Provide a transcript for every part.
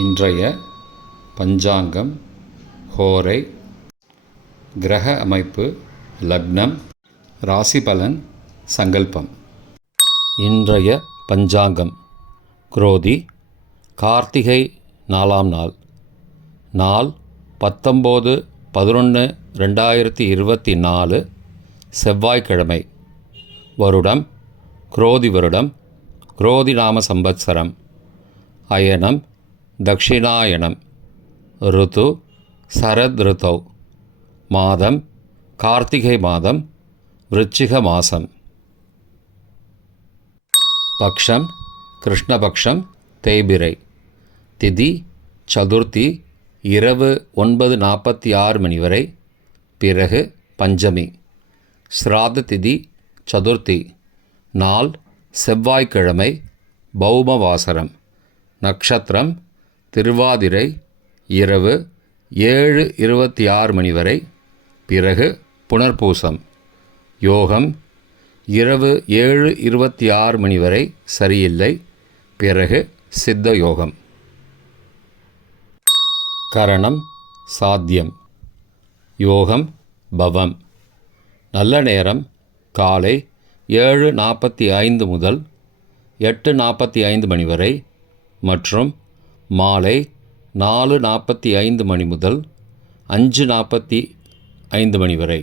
இன்றைய பஞ்சாங்கம், ஹோரை, கிரக அமைப்பு, லக்னம், ராசி பலன், சங்கல்பம். இன்றைய பஞ்சாங்கம் குரோதி, கார்த்திகை 4ஆம் நாள், நாள் 19/11/2024, செவ்வாய்க்கிழமை. வருடம் குரோதி வருடம், குரோதி நாம சம்பத்சரம். அயனம் தக்ஷிணாயனம். ருத்து சரத் ருத்தௌ. மாதம் கார்த்திகை மாதம், விருச்சிக மாசம். பக்ஷம் கிருஷ்ணபக்ஷம், தேய்பிரை. திதி சதுர்த்தி, இரவு 9:46 மணி வரை, பிறகு பஞ்சமி. ஸ்ராத்த திதி சதுர்த்தி, நாள் செவ்வாய்க்கிழமை, பௌமவாசரம். நக்ஷத்திரம் திருவாதிரை, இரவு 7:26 மணி வரை, பிறகு புனர்பூசம். யோகம் இரவு 7:26 மணி வரை சரியில்லை, பிறகு சித்த யோகம். கரணம் சாத்தியம். யோகம் பவம். நல்ல நேரம் காலை 7:45 முதல் 8:45 மணி வரை மற்றும் மாலை 4:45 மணி முதல் 5:45 மணி வரை.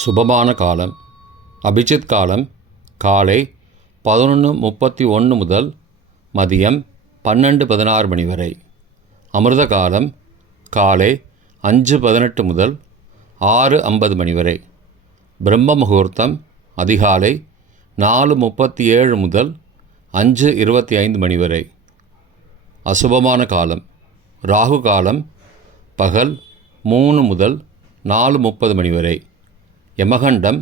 சுபமான காலம். அபிஜித் காலம் காலை 11:31 முதல் மதியம் 12:16 மணி வரை. அமிர்த காலம் காலை 5:18 முதல் 6:50 மணி வரை. பிரம்ம முகூர்த்தம் அதிகாலை 4:37 முதல் 5:25 மணி வரை. அசுபமான காலம். ராகு காலம் பகல் 3 முதல் 4:30 மணி வரை. யமகண்டம்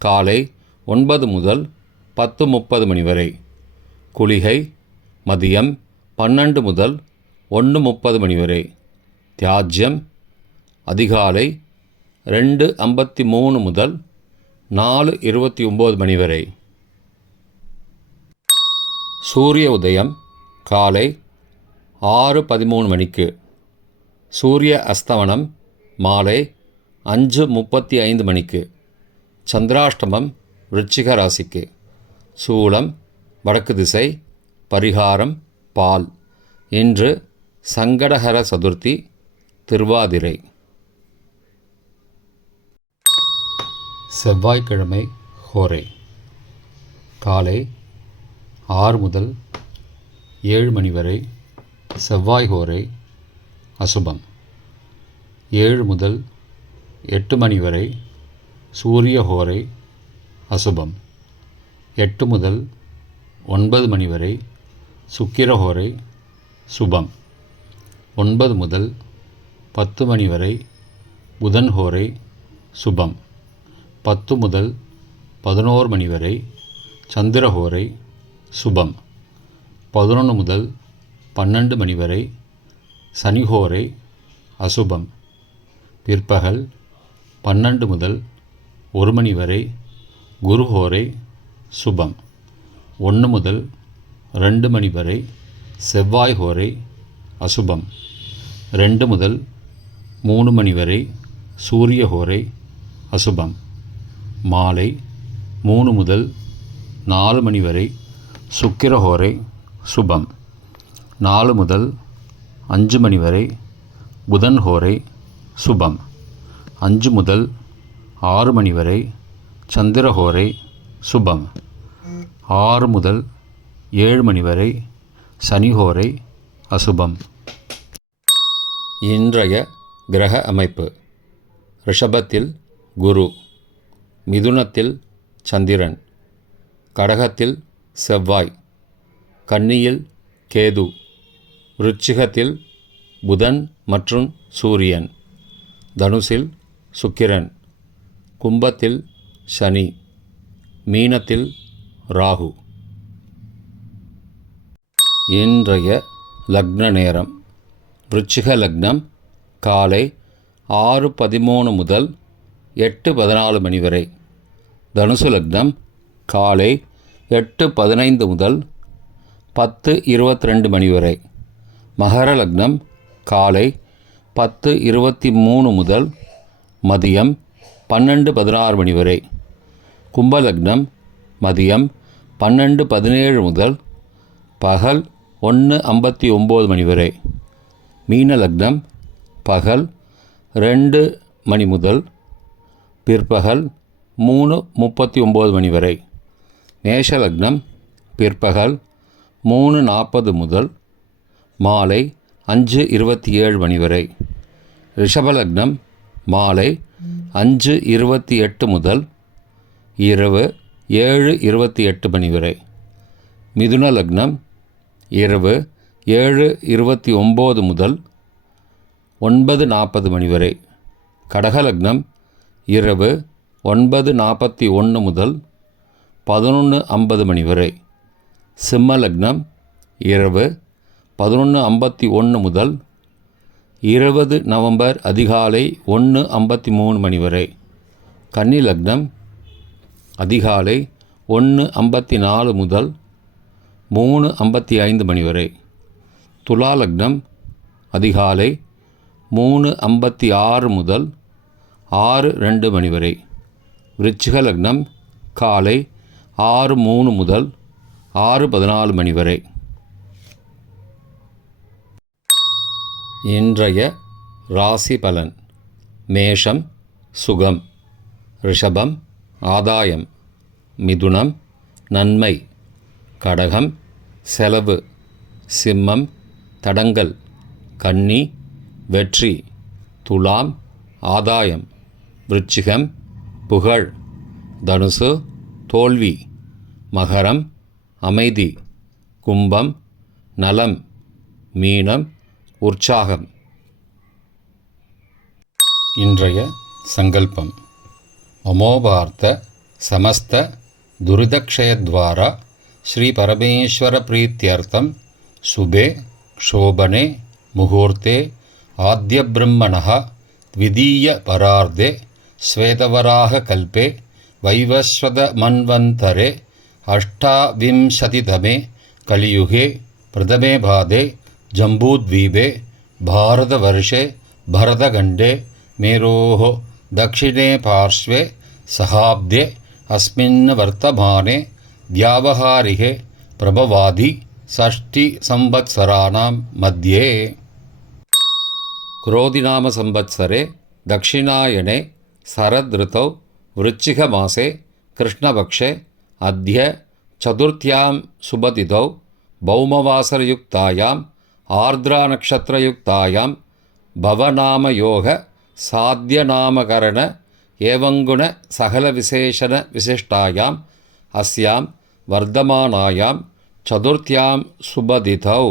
காலை 9 முதல் 10:30 மணி வரை. குளிகை மதியம் 12 முதல் 1:30 மணி வரை. தியாஜ்யம் அதிகாலை 2:53 முதல் 4:29 மணி வரை. சூரிய உதயம் காலை 6:13 மணிக்கு. சூரிய அஸ்தமனம் மாலை 5:35 மணிக்கு. சந்திராஷ்டமம் விருச்சிக ராசிக்கு. சூலம் வடக்கு திசை. பரிகாரம் பால். இன்று சங்கடஹர சதுர்த்தி, திருவாதிரை. செவ்வாய்க்கிழமை ஹோரை காலை 6 முதல் 7 மணி வரை செவ்வாய் ஹோரை அசுபம். 7 முதல் 8 மணி வரை சூரிய ஹோரை அசுபம். 8 முதல் 9 மணி வரை சுக்கிர ஹோரை சுபம். 9 முதல் 10 மணி வரை புதன் ஹோரை சுபம். 10 முதல் 11 மணி வரை சந்திர ஹோரை சுபம். 11 முதல் 12 மணி வரை சனி ஹோரை அசுபம். பிற்பகல் 12 முதல் 1 மணி வரை குரு ஹோரை சுபம். 1 முதல் 2 மணி வரை செவ்வாய் ஹோரை அசுபம். 2 முதல் 3 மணி வரை சூரிய ஹோரை அசுபம். மாலை 3 முதல் 4 மணி வரை சுக்கிர ஹோரை சுபம். 4 முதல் 5 மணி வரை புதன் ஹோரை சுபம். 5 முதல் 6 மணி வரை சந்திர ஹோரை சுபம். 6 முதல் 7 மணி வரை சனி ஹோரை அசுபம். இன்றைய கிரக அமைப்பு. ரிஷபத்தில் குரு, மிதுனத்தில் சந்திரன், கடகத்தில் செவ்வாய், கன்னியில் கேது, விருச்சிகத்தில் புதன் மற்றும் சூரியன், தனுசில் சுக்கிரன், கும்பத்தில் சனி, மீனத்தில் ராகு. இன்றைய லக்ன நேரம். விருச்சிக லக்னம் காலை 6:13 முதல் 8:14 மணி வரை. தனுசு லக்னம் காலை 8:15 முதல் 10:22 மணி வரை. மகர லக்னம் காலை 10:23 முதல் மதியம் 12:16 மணி வரை. கும்பலக்னம் மதியம் 12:17 முதல் பகல் 1:59 மணி வரை. மீன லக்னம் பகல் 2 மணி முதல் பிற்பகல் 3:39 மணி வரை. மேஷ லக்னம் பிற்பகல் 3:40 முதல் மாலை 5:27 மணி வரை. ரிஷபலக்னம் மாலை 5:28 முதல் இரவு 7:28 மணி வரை. மிதுன லக்னம் இரவு 7:29 முதல் 9:40 மணி வரை. கடகலக்னம் இரவு 9:41 முதல் 11:50 மணி வரை. சிம்ம லக்னம் இரவு 11:51 முதல் 20 நவம்பர் அதிகாலை 1:53 மணி வரை. கன்னி லக்னம் அதிகாலை 1:54 முதல் 3:55 மணி வரை. துலா லக்னம் அதிகாலை 3:56 முதல் 6:02 மணி வரை. விருச்சிக லக்னம் காலை 6:03 முதல் 6:14 மணி வரை. இன்றைய ராசி பலன். மேஷம் சுகம், ரிஷபம் ஆதாயம், மிதுனம் நன்மை, கடகம் செலவு, சிம்மம் தடங்கல், கன்னி வெற்றி, துலாம் ஆதாயம், விருச்சிகம் புகழ், தனுசு தோல்வி, மகரம் அமைதி, கும்பம் நலம், மீனம் உற்சாகம். இன்றைய சங்கல்பம். அமோபார்த்த சமஸ்த துரிதக்ஷயத்வாரா ஸ்ரீ பரமேஸ்வர பிரீத்யர்த்தம் சுபே க்ஷோபனே முகூர்த்தே ஆத்யப்ரம்மணः த்விதீய பரார்த்தே ஸ்வேதவராக கல்பே வைவஸ்வத மன்வந்தரே அஷ்டாவிம்சதிதமே கலியுகே பிரதமே பாதே ஜம்பூத்வீபே பாரதவர்ஷே பரதகண்டே மேரோः दक्षिणे पार्श्वे सहाब्दे अस्मिन् वर्तमाने व्यावहारिके प्रभवादि षष्टि संवत्सराणां मध्ये क्रोधिनाम संवत्सरे दक्षिणायने शरदृतौ वृश्चिकमासे कृष्णपक्षे अद्य चतुर्थ्यां शुभतिथौ भौमवासरयुक्तायाम् आर्द्रानक्षत्रयुक्तायां भवनामयोग साध्यनामकरण एवंगुण सकल विशेषण विशिष्टायाम् अस्यां वर्धमानायां चतुर्थ्यां शुभतिथौ